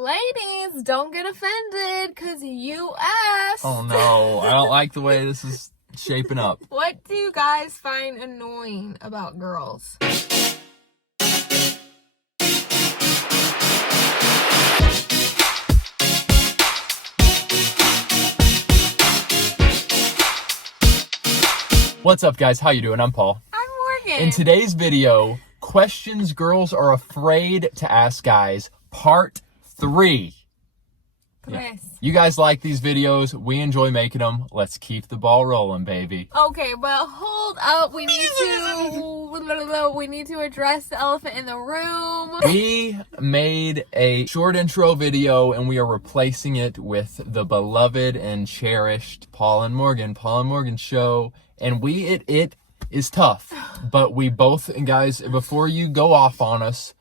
Ladies, don't get offended because you asked. Oh no, I don't like the way this is shaping up. What do you guys find annoying about girls? What's up, guys? How you doing? I'm Paul. I'm Morgan. In today's video, questions girls are afraid to ask guys, part 3. Yeah. You guys like these videos. We enjoy making them. Let's keep the ball rolling, baby. Okay, but hold up. We need to address the elephant in the room. We made a short intro video and we are replacing it with the beloved and cherished Paul and Morgan show. And it is tough, but we both, and guys, before you go off on us,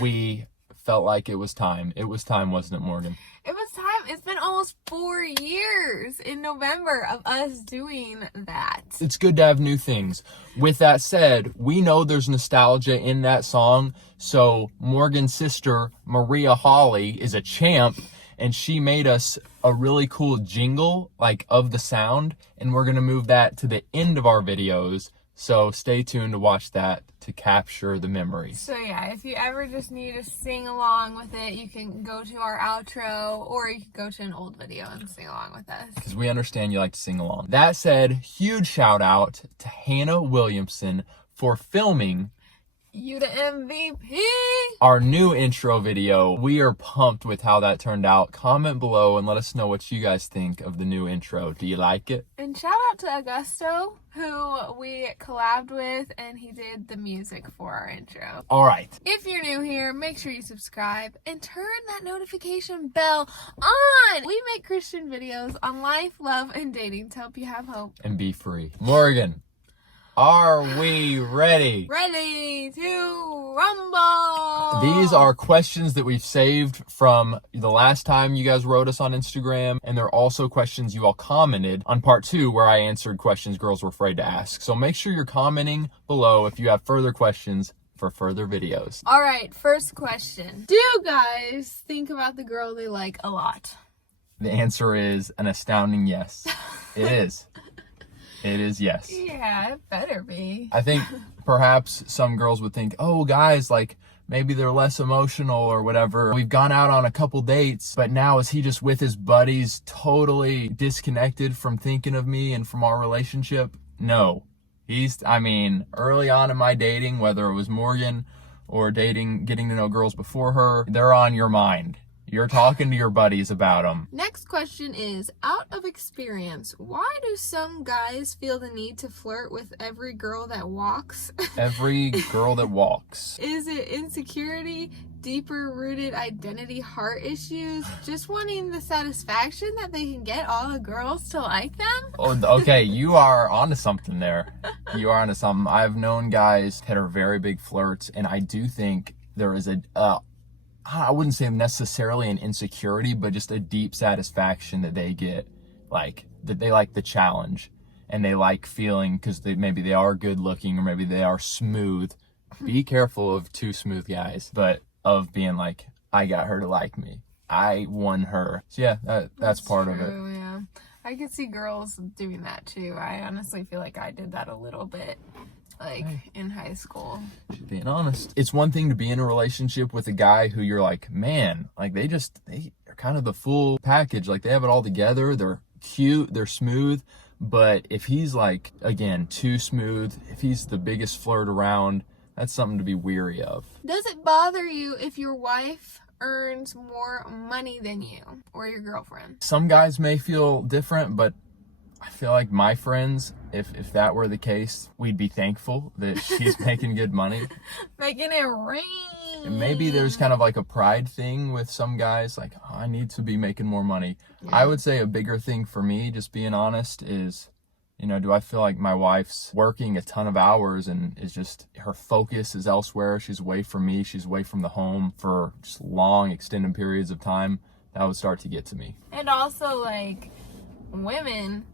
we felt like it was time. It was time, wasn't it, Morgan? It was time. It's been almost 4 years in November of us doing that. It's good to have new things. With that said, we know there's nostalgia in that song. So Morgan's sister, Maria Hawley, is a champ, and she made us a really cool jingle, like, of the sound. And we're going to move that to the end of our videos. So stay tuned to watch that to capture the memories. So yeah, if you ever just need to sing along with it, you can go to our outro, or you can go to an old video and sing along with us. Because we understand you like to sing along. That said, huge shout out to Hannah Williamson for filming You the MVP. Our new intro video. We are pumped with how that turned out. Comment below and let us know what you guys think of the new intro. Do you like it? And shout out to Augusto, who we collabed with, and he did the music for our intro. All right. If you're new here, make sure you subscribe and turn that notification bell on. We make Christian videos on life, love, and dating to help you have hope. And be free. Morgan, are we ready? Ready to rumble! These are questions that we've saved from the last time you guys wrote us on Instagram, and they're also questions you all commented on part 2 where I answered questions girls were afraid to ask. So make sure you're commenting below if you have further questions for further videos. All right, first question. Do guys think about the girl they like a lot? The answer is an astounding yes. It is. It is yes. Yeah, it better be. I think perhaps some girls would think, oh, guys, like, maybe they're less emotional or whatever. We've gone out on a couple dates, but now is he just with his buddies totally disconnected from thinking of me and from our relationship? No. Early on in my dating, whether it was Morgan or getting to know girls before her, they're on your mind. You're talking to your buddies about them. Next question is, out of experience, why do some guys feel the need to flirt with every girl that walks? Every girl that walks. Is it insecurity, deeper rooted identity, heart issues, just wanting the satisfaction that they can get all the girls to like them? Oh, okay, you are onto something there. You are onto something. I've known guys that are very big flirts, and I do think there is I wouldn't say necessarily an insecurity, but just a deep satisfaction that they get, like, that they like the challenge, and they like feeling, because maybe they are good looking, or maybe they are smooth. Be careful of too smooth guys, but of being like, I got her to like me. I won her. So yeah, that's part true, of it. Yeah. I could see girls doing that too. I honestly feel like I did that a little bit. In high school. Being honest, it's one thing to be in a relationship with a guy who you're like, man, like they're kind of the full package. Like they have it all together. They're cute, they're smooth. But if he's like, again, too smooth, if he's the biggest flirt around, that's something to be weary of. Does it bother you if your wife earns more money than you or your girlfriend? Some guys may feel different, but I feel like my friends, if that were the case, we'd be thankful that she's making good money. Making it rain. And maybe there's kind of like a pride thing with some guys, like, oh, I need to be making more money. Yeah. I would say a bigger thing for me, just being honest, is, do I feel like my wife's working a ton of hours and is just, her focus is elsewhere. She's away from me. She's away from the home for just long, extended periods of time. That would start to get to me. And also, women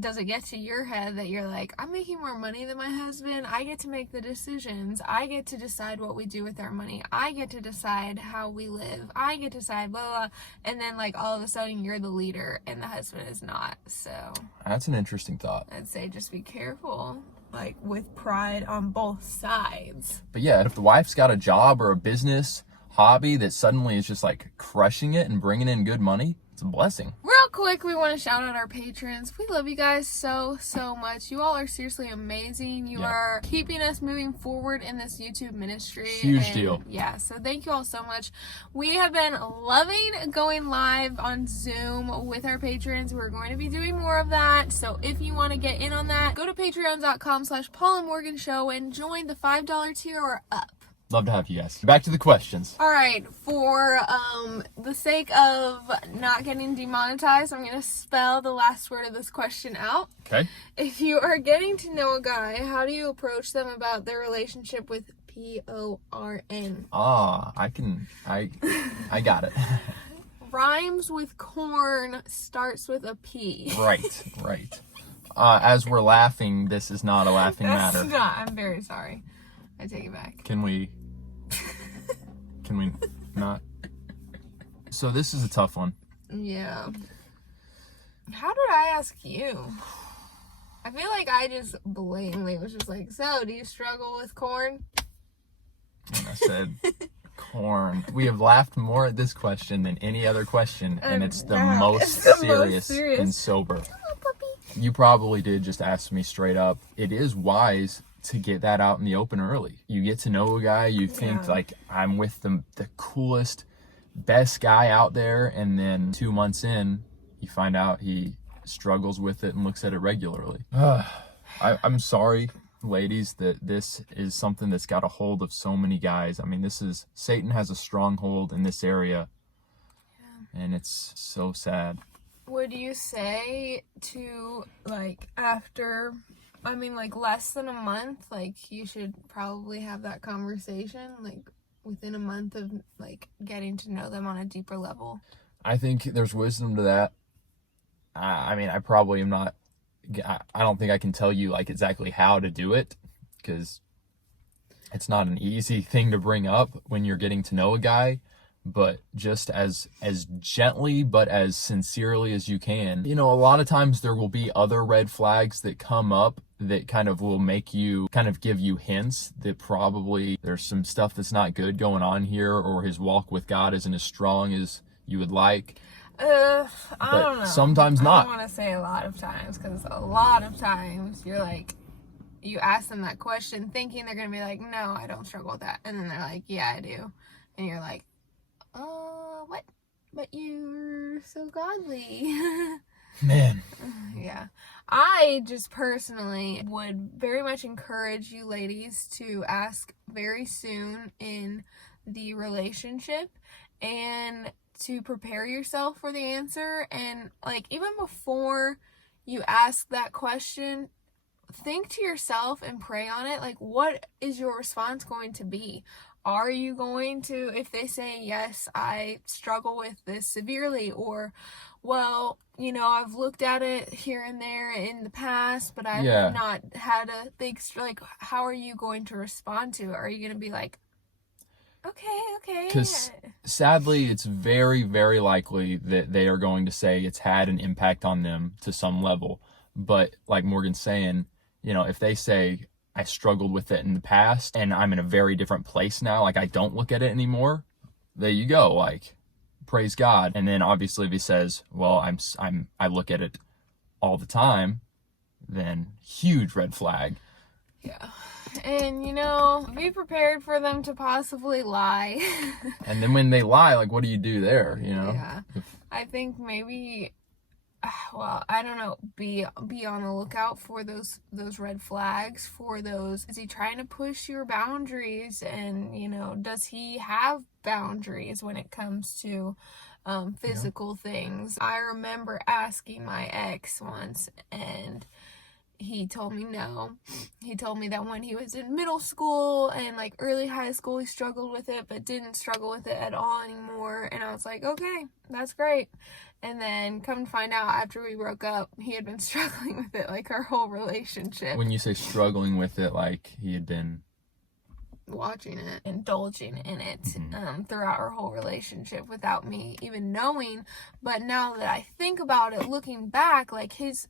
does it get to your head that you're like, I'm making more money than my husband, I get to make the decisions, I get to decide what we do with our money, I get to decide how we live, I get to decide blah, blah, blah. And then like all of a sudden you're the leader and the husband is not. So That's an interesting thought. I'd say just be careful, like with pride on both sides. But yeah, if the wife's got a job or a business hobby that suddenly is just like crushing it and bringing in good money, it's a blessing. Real quick, we want to shout out our patrons. We love you guys so much. You all are seriously amazing. You are keeping us moving forward in this YouTube ministry. Huge deal. Yeah, so thank you all so much. We have been loving going live on Zoom with our patrons. We're going to be doing more of that. So if you want to get in on that, go to patreon.com/PaulaMorganShow and join the $5 tier or up. Love to have you guys. Back to the questions. All right, for the sake of not getting demonetized, I'm going to spell the last word of this question out. Okay. If you are getting to know a guy, how do you approach them about their relationship with PORN? I got it. Rhymes with corn, starts with a P. Right. As we're laughing, this is not a laughing matter. That's not. I'm very sorry. I take it back. Can we not? So this is a tough one. Yeah. How did I ask you? I feel like I just blatantly was just like, so do you struggle with corn? And I said corn. We have laughed more at this question than any other question, and it's the most serious and sober. You probably did just ask me straight up. It is wise to get that out in the open early. You get to know a guy, you think like, I'm with the coolest, best guy out there, and then 2 months in, you find out he struggles with it and looks at it regularly. I'm sorry, ladies, that this is something that's got a hold of so many guys. I mean, Satan has a stronghold in this area, and it's so sad. Would you say to, like, after, I mean, like, less than a month, like, you should probably have that conversation, like, within a month of, like, getting to know them on a deeper level? I think there's wisdom to that. I mean, I probably am not, I don't think I can tell you, like, exactly how to do it, because it's not an easy thing to bring up when you're getting to know a guy. But just as gently but as sincerely as you can. You know, a lot of times there will be other red flags that come up that kind of will make you, kind of give you hints that probably there's some stuff that's not good going on here, or his walk with God isn't as strong as you would like. I don't know. Sometimes not. I don't want to say a lot of times, because a lot of times you're like, you ask them that question thinking they're going to be like, no, I don't struggle with that. And then they're like, yeah, I do. And you're like, what? But you're so godly. Man. Yeah. I just personally would very much encourage you ladies to ask very soon in the relationship and to prepare yourself for the answer. And like, even before you ask that question, think to yourself and pray on it. Like, what is your response going to be? Are you going to, if they say, yes, I struggle with this severely, or, well, you know, I've looked at it here and there in the past, but I've not had a big, like, how are you going to respond to it? Are you going to be like, okay. Because sadly, it's very, very likely that they are going to say it's had an impact on them to some level. But like Morgan's saying, you know, if they say, I struggled with it in the past and I'm in a very different place now, like I don't look at it anymore, there you go, like, praise God. And then obviously if he says, well, I look at it all the time, then huge red flag. Yeah. And, you know, be prepared for them to possibly lie. And then when they lie, like, what do you do there, you know? Yeah. I think maybe, well, I don't know, be on the lookout for those red flags, for those, is he trying to push your boundaries? And, you know, does he have boundaries when it comes to physical things? I remember asking my ex once, and he told me no. He told me that when he was in middle school and like early high school, he struggled with it, but didn't struggle with it at all anymore. And I was like, okay, that's great. And then come to find out, after we broke up, he had been struggling with it like our whole relationship. When you say struggling with it, like he had been watching it, indulging in it throughout our whole relationship without me even knowing. But now that I think about it, looking back, like his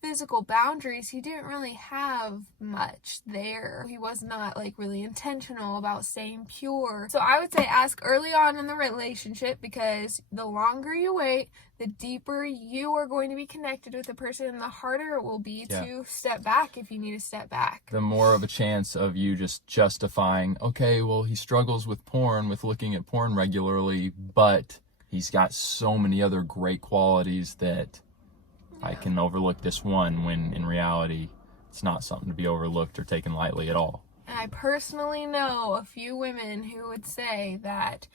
physical boundaries, he didn't really have much there. He was not like really intentional about staying pure. So I would say ask early on in the relationship, because the longer you wait, the deeper you are going to be connected with the person, and the harder it will be to step back if you need to step back. The more of a chance of you just justifying, okay, well, he struggles with porn, with looking at porn regularly, but he's got so many other great qualities that I can overlook this one, when in reality, it's not something to be overlooked or taken lightly at all. And I personally know a few women who would say that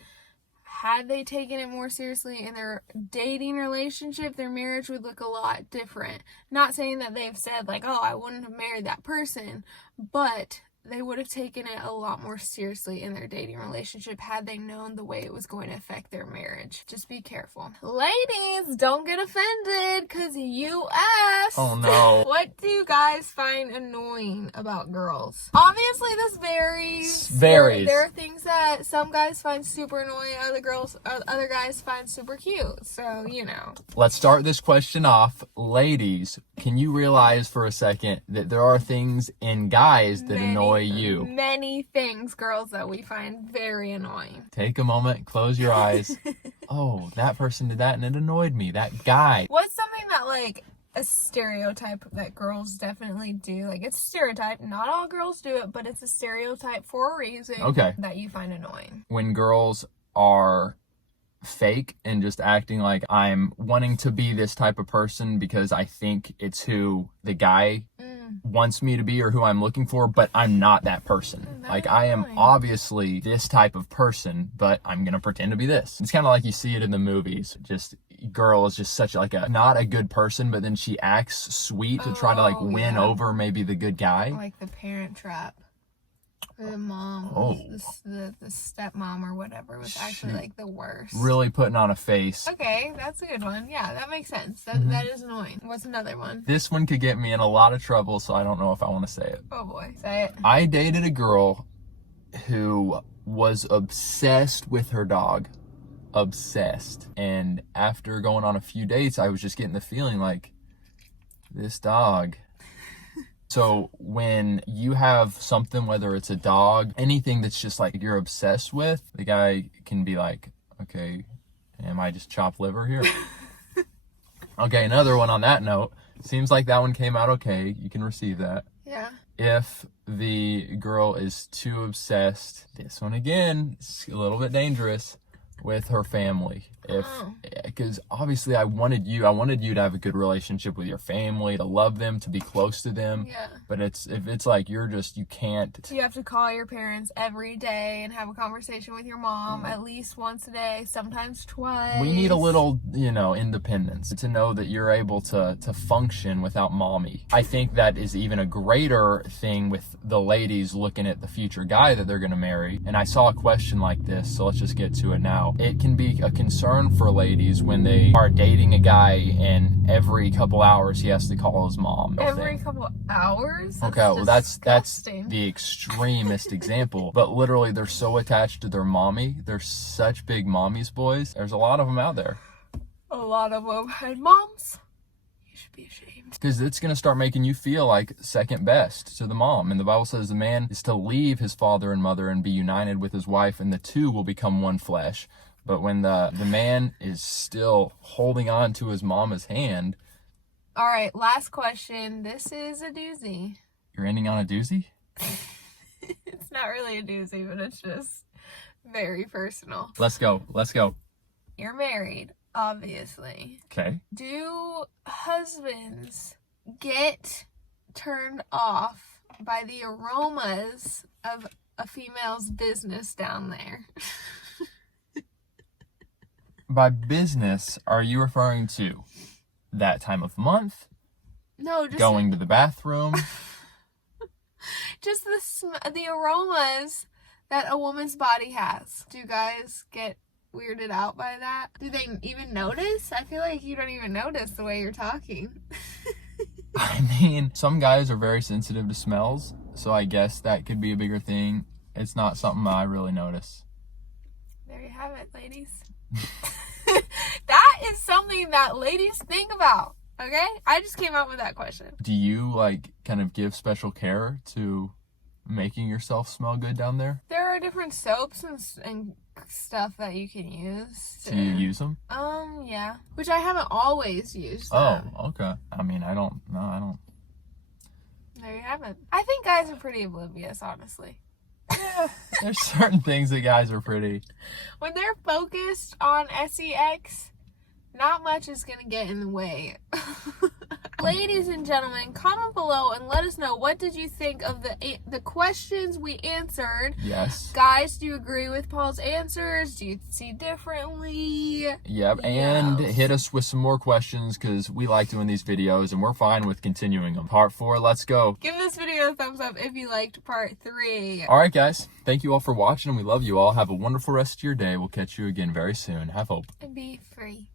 had they taken it more seriously in their dating relationship, their marriage would look a lot different. Not saying that they've said like, oh, I wouldn't have married that person, but they would have taken it a lot more seriously in their dating relationship had they known the way it was going to affect their marriage. Just be careful. Ladies, don't get offended because you asked. Oh no. What do you guys find annoying about girls? Obviously this varies. Varies. There are things that some guys find super annoying, other guys find super cute. So, you know. Let's start this question off. Ladies, can you realize for a second that there are things in guys that annoy you? Many things, girls, that we find very annoying. Take a moment, close your eyes. Oh, that person did that and it annoyed me. That guy. What's something that, like, a stereotype that girls definitely do? Like, it's a stereotype. Not all girls do it, but it's a stereotype for a reason. Okay. That you find annoying. When girls are fake and just acting like I'm wanting to be this type of person because I think it's who the guy wants me to be or who I'm looking for, but I'm not that person. Like, I am obviously this type of person, but I'm gonna pretend to be this. It's kind of like you see it in the movies. Just girl is just such like not a good person, but then she acts sweet to try to like win over maybe the good guy. Like the Parent Trap. The mom, the stepmom or whatever was actually like the worst. Really putting on a face. Okay, that's a good one. Yeah, that makes sense. That is annoying. What's another one? This one could get me in a lot of trouble, so I don't know if I want to say it. Oh boy, say it. I dated a girl who was obsessed with her dog. Obsessed. And after going on a few dates, I was just getting the feeling like, this dog. So when you have something, whether it's a dog, anything that's just like you're obsessed with, the guy can be like, okay, am I just chopped liver here? Okay, another one on that note. Seems like that one came out okay. You can receive that. Yeah. If the girl is too obsessed, this one again, is a little bit dangerous, with her family. Because obviously I wanted you to have a good relationship with your family, to love them, to be close to them. Yeah. But if it's like you can't. You have to call your parents every day and have a conversation with your mom at least once a day, sometimes twice. We need a little, independence to know that you're able to function without mommy. I think that is even a greater thing with the ladies looking at the future guy that they're going to marry. And I saw a question like this, so let's just get to it now. It can be a concern for ladies when they are dating a guy and every couple hours he has to call his mom. Every couple hours? Okay, well that's the extremist example. But literally they're so attached to their mommy. They're such big mommy's boys. There's a lot of them out there. A lot of them. And moms, you should be ashamed. Because it's going to start making you feel like second best to the mom. And the Bible says the man is to leave his father and mother and be united with his wife, and the two will become one flesh. But when the man is still holding on to his mama's hand. All right, last question. This is a doozy. You're ending on a doozy? It's not really a doozy, but it's just very personal. Let's go. You're married, obviously. Okay. Do husbands get turned off by the aromas of a female's business down there? By business, are you referring to that time of month, No, just going to the bathroom. just the aromas that a woman's body has. Do guys get weirded out by that? Do they even notice? I feel like you don't even notice the way you're talking. I mean, some guys are very sensitive to smells, so I guess that could be a bigger thing. It's not something I really notice. There you have it, ladies. That is something that ladies think about, okay? I just came up with that question. Do you, like, kind of give special care to making yourself smell good down there? There are different soaps and stuff that you can use. Do you use them? Yeah. Which I haven't always used. Oh, okay. I mean, I don't. There you have it. I think guys are pretty oblivious, honestly. Yeah, there's certain things that guys are pretty. When they're focused on sex, not much is going to get in the way. Ladies and gentlemen, comment below and let us know, what did you think of the questions we answered? Yes. Guys, do you agree with Paul's answers? Do you see differently? Yep. And hit us with some more questions, because we like doing these videos and we're fine with continuing them. Part 4, let's go. Give this video a thumbs up if you liked part 3. All right, guys. Thank you all for watching, and we love you all. Have a wonderful rest of your day. We'll catch you again very soon. Have hope. And be free.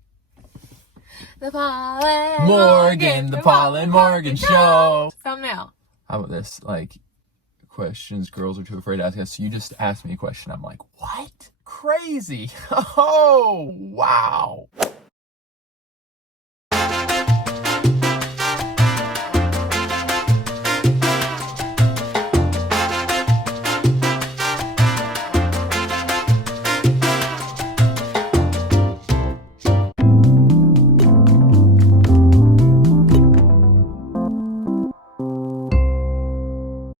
The Paul Morgan, the Paul and Morgan Show. Thumbnail. How about this? Like, questions girls are too afraid to ask us. So you just asked me a question. I'm like, what? Crazy. Oh, wow.